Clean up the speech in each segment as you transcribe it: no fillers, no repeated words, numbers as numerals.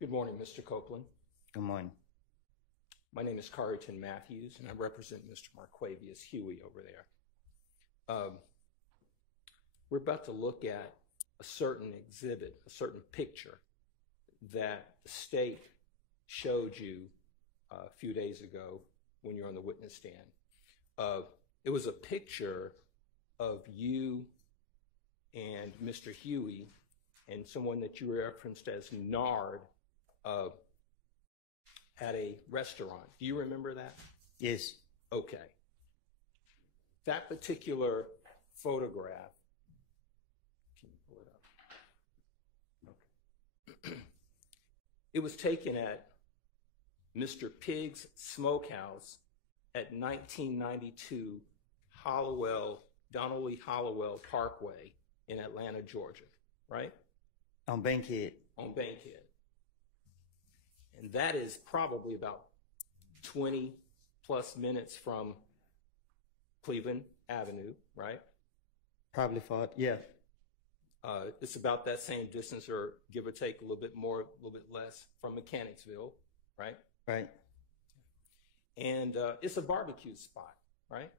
Good morning, Mr. Copeland. Good morning. My name is Careton Matthews, and I represent Mr. Marquavious, Huey, over there. We're about to look at a certain exhibit, a certain picture that the state showed you a few days ago when you were on the witness stand. It was a picture of you and Mr. Huey and someone that you referenced as Nard at a restaurant. Do you remember that? Yes. Okay. That particular photograph, can you pull it up? Okay. It was taken at Mr. Pig's Smokehouse at 1992 Donnelly Hollowell Parkway in Atlanta, Georgia, right? On Bankhead. On Bankhead. And that is probably about 20 plus minutes from Cleveland Avenue, right? Probably yeah. It's about that same distance, or give or take a little bit more, a little bit less, from Mechanicsville, right? Right. And it's a barbecue spot, right?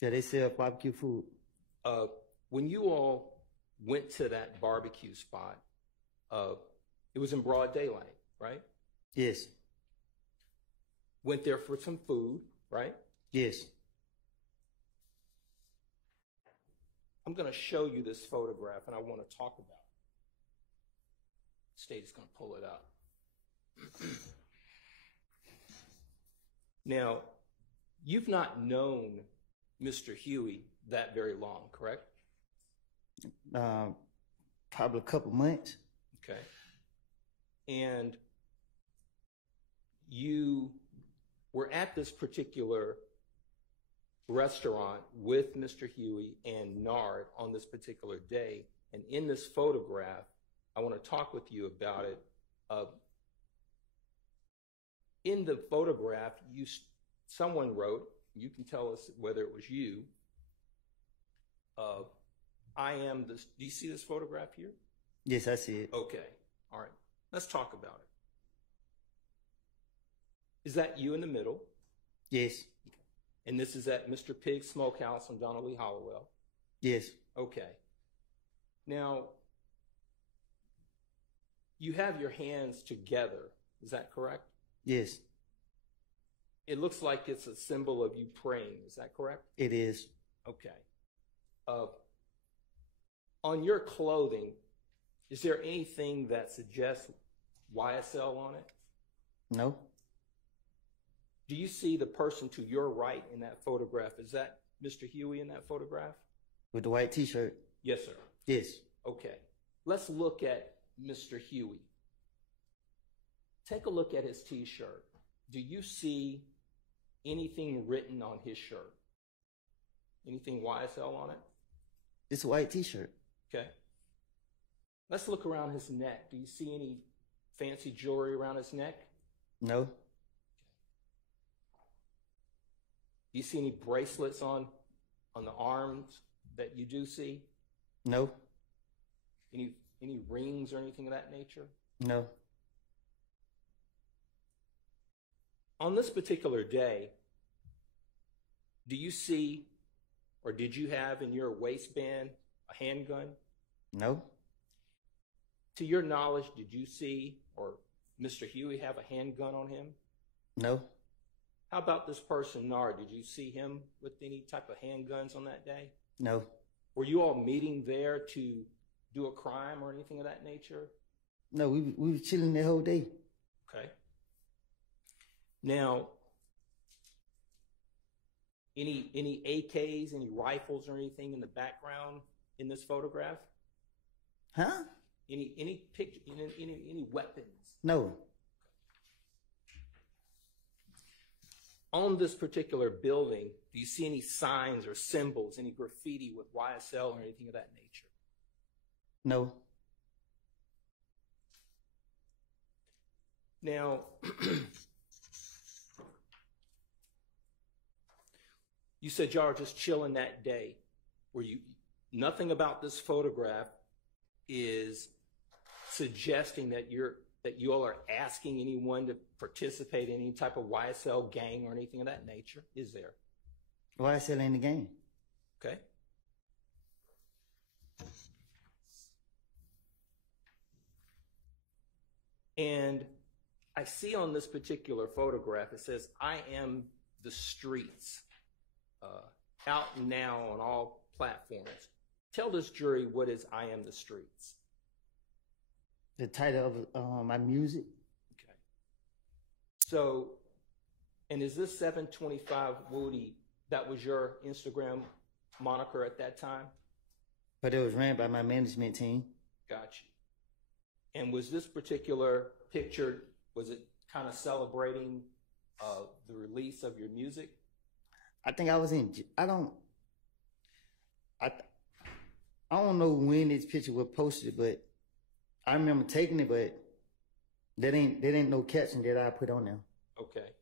Yeah, they sell barbecue food. When you all went to that barbecue spot, it was in broad daylight, right? Yes. Went there for some food, right? Yes. I'm going to show you this photograph, and I want to talk about it. State is going to pull it up. Now, you've not known Mr. Huey that very long, correct? Probably a couple months. Okay. And you were at this particular restaurant with Mr. Huey and Nard on this particular day. And in this photograph, I want to talk with you about it. In the photograph, someone wrote, you can tell us whether it was you, I am this. Do you see this photograph here? Yes, I see it. Okay. All right. Let's talk about it. Is that you in the middle? Yes. And this is at Mr. Pig's Smokehouse on Donnelly Hollowell? Yes. Okay. Now, you have your hands together. Is that correct? Yes. It looks like it's a symbol of you praying. Is that correct? It is. Okay. On your clothing, is there anything that suggests YSL on it? No. Do you see the person to your right in that photograph? Is that Mr. Huey in that photograph? With the white T-shirt? Yes, sir. Yes. Okay. Let's look at Mr. Huey. Take a look at his T-shirt. Do you see anything written on his shirt? Anything YSL on it? It's a white T-shirt. Okay. Let's look around his neck. Do you see any fancy jewelry around his neck? No. Do you see any bracelets on the arms that you do see? No. Any rings or anything of that nature? No. On this particular day, do you see, or did you have in your waistband a handgun? No. To your knowledge, did you see, or Mr. Huey have a handgun on him? No. How about this person, Nard? Did you see him with any type of handguns on that day? No. Were you all meeting there to do a crime or anything of that nature? No, we were chilling the whole day. Okay. Now, any AKs, any rifles or anything in the background in this photograph? Huh? Any picture, any weapons? No. On this particular building, do you see any signs or symbols, any graffiti with YSL or anything of that nature? No. Now, you said y'all were just chilling that day. Nothing about this photograph is suggesting that you're that you all are asking anyone to participate in any type of YSL gang or anything of that nature? Is there? YSL ain't the game. Okay. And I see on this particular photograph, it says, "I am the streets," out now on all platforms. Tell this jury what is "I am the streets." The title of my music. Okay. So, and is this 725 Woody, that was your Instagram moniker at that time? But it was ran by my management team. Got you. And was this particular picture, was it kind of celebrating the release of your music? I think I was I don't know when this picture was posted, but I remember taking it, but there ain't no caption that I put on there. Okay.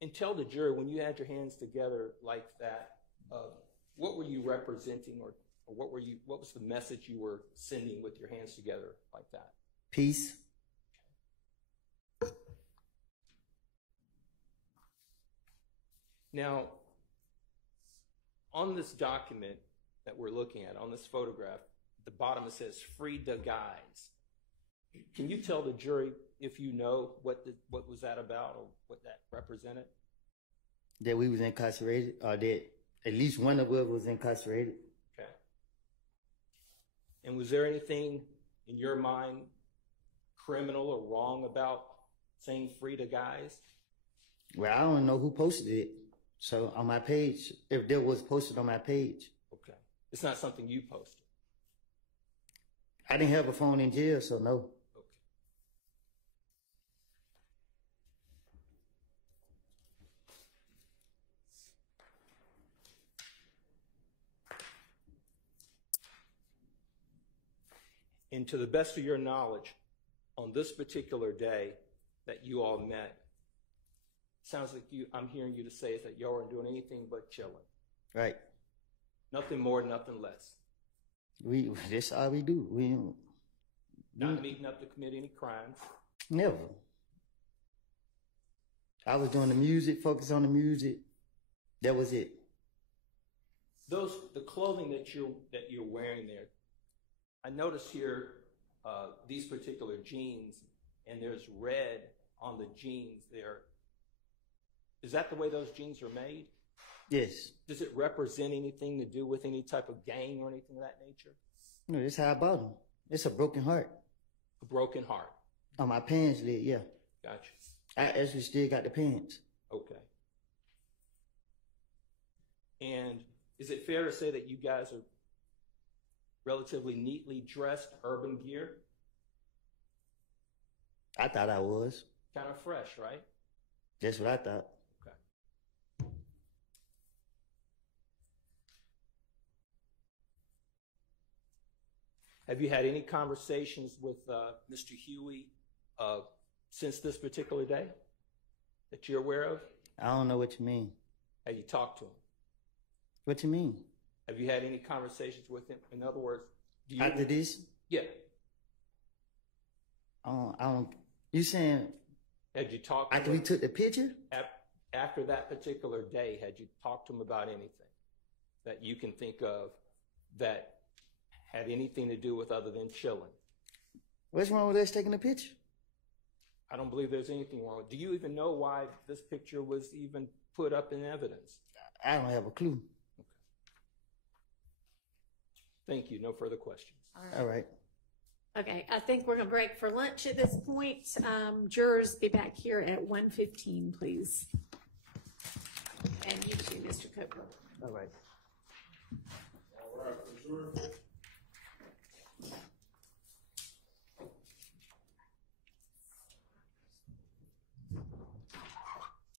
And tell the jury, when you had your hands together like that, what were you representing, or what was the message you were sending with your hands together like that? Peace. Now, on this document that we're looking at, on this photograph, at the bottom it says "Free the Guys." Can you tell the jury if you know what was that about, or what that represented? That we was incarcerated, or that at least one of us was incarcerated. Okay. And was there anything in your mind criminal or wrong about saying "Free the Guys"? Well, I don't know who posted it. So on my page, if there was posted on my page. Okay. It's not something you posted. I didn't have a phone in jail, so no. Okay. And to the best of your knowledge, on this particular day that you all met, sounds like I'm hearing you to say is that y'all aren't doing anything but chilling. Right. Nothing more, nothing less. That's all we do. Not meeting up to commit any crimes. Never. I was doing the music, focus on the music. That was it. The clothing that you're wearing there, I notice here these particular jeans, and there's red on the jeans there. Is that the way those jeans are made? Yes. Does it represent anything to do with any type of gang or anything of that nature? No, that's how I bought them. It's a broken heart. A broken heart. On my pants lid, yeah. Gotcha. I actually still got the pants. Okay. And is it fair to say that you guys are relatively neatly dressed urban gear? I thought I was. Kind of fresh, right? That's what I thought. Okay. Have you had any conversations with Mr. Huey since this particular day that you're aware of? I don't know what you mean. Have you talked to him? What you mean? Have you had any conversations with him? In other words, do you... After this? Yeah. I don't... You saying... Had you talked to after him? we took the picture? After that particular day, had you talked to him about anything that you can think of that had anything to do with other than chilling? What's wrong with us taking a picture? I don't believe there's anything wrong with it. Do you even know why this picture was even put up in evidence? I don't have a clue. Okay. Thank you. No further questions. All right. Okay, I think we're going to break for lunch at this point. Jurors, be back here at 1:15, please. And you too, Mr. Copeland. All right. All right, for sure.